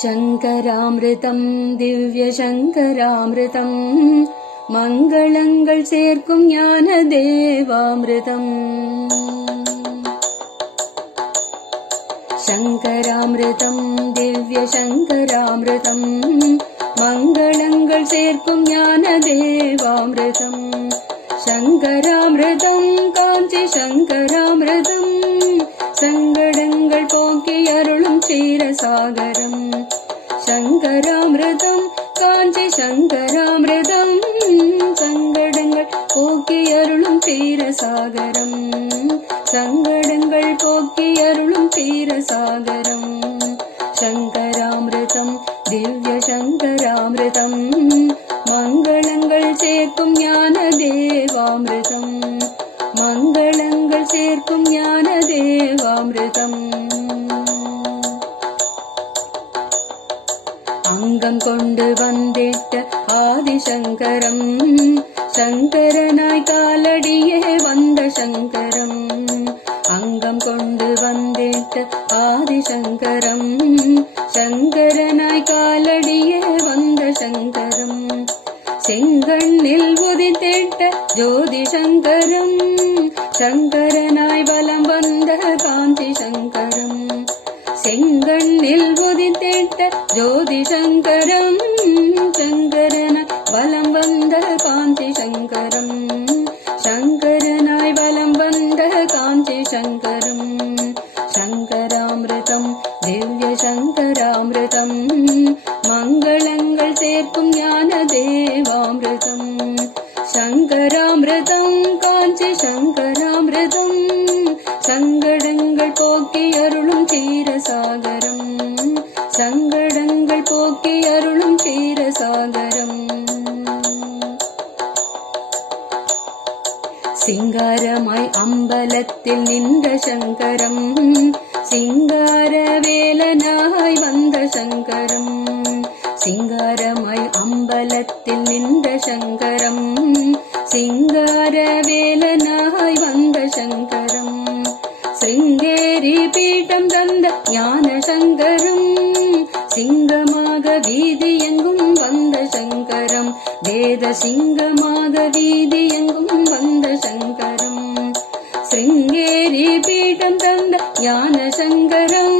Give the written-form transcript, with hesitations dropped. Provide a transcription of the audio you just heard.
சங்கராமிருதம் திவ்ய சங்கராமிருதம் மங்களங்கள் சேர்க்கும் ஞான தேவாமிருதம். சங்கராமிருதம் திவ்ய சங்கராமிருதம் மங்களங்கள் சேர்க்கும் ஞான தேவாமிருதம். சங்கராமிருதம் காஞ்சி சங்கராமிருதம் சங்கடங்கள் போக்கி அருளும் க்ஷீரசாகரம். சங்கராமிருதம் காஞ்சி சங்கராமிருதம் சங்கடங்கள் போக்கி அருளும் க்ஷீரசாகரம். சங்கடங்கள் போக்கி அருளும் க்ஷீரசாகரம். சங்கராமிருதம் திவ்ய சங்கராமிருதம் மங்களங்கள் சேர்க்கும் ஞான தேவாமிருதம். மங்களங்கள் சேர்க்கும் ஞான தேவாமிருதம். அங்கம் கொண்டு வந்திட்ட ஆதிசங்கரம் சங்கரனாய் காலடியே வந்த சங்கரம். அங்கம் கொண்டு வந்திட்ட ஆதிசங்கரம் சங்கரனாய் காலடியே வந்த சங்கரம். செங்கண்ணில் உதித்திட்ட ஜோதி சங்கரம் சங்கரனாய் வலம் வந்த காஞ்சி சங்கரம். செங்கண்ணில் உதித்திட்ட ஜோதி சங்கரம் சங்கரனாய் வலம் வந்த காஞ்சி சங்கரம். சங்கரனாய் வலம் வந்த காஞ்சி சங்கரம். சங்கராமிருதம் திவ்ய சங்கராமிருதம் மங்களங்கள் சேர்க்கும் ஞான தேவாமிருதம். சங்கராமிருதம் காஞ்சி சங்கராமிருதம் சங்கடங்கள் போக்கி அருளும் க்ஷீரசாகரம். சங்கடங்கள் போக்கி அருளும் க்ஷீரசாகரம். சிங்காரமாய் அம்பலத்தில் நின்ற சங்கரம் சிங்கார வேலனாய் வந்த சங்கரம். சிங்காரமாய் அம்பலத்தில் நின்ற சங்கரம் சிங்கார வேலனாய் வந்த சங்கரம். சிருங்கேரி பீட்டம் தந்த ஞான சங்கரம் சிங்கமாக வீதி எங்கும் வந்த சங்கரம். வேத சிங்கமாக வீதி எங்கும் வந்த சங்கரம். சிருங்கேரி பீட்டம் தந்த ஞான சங்கரம்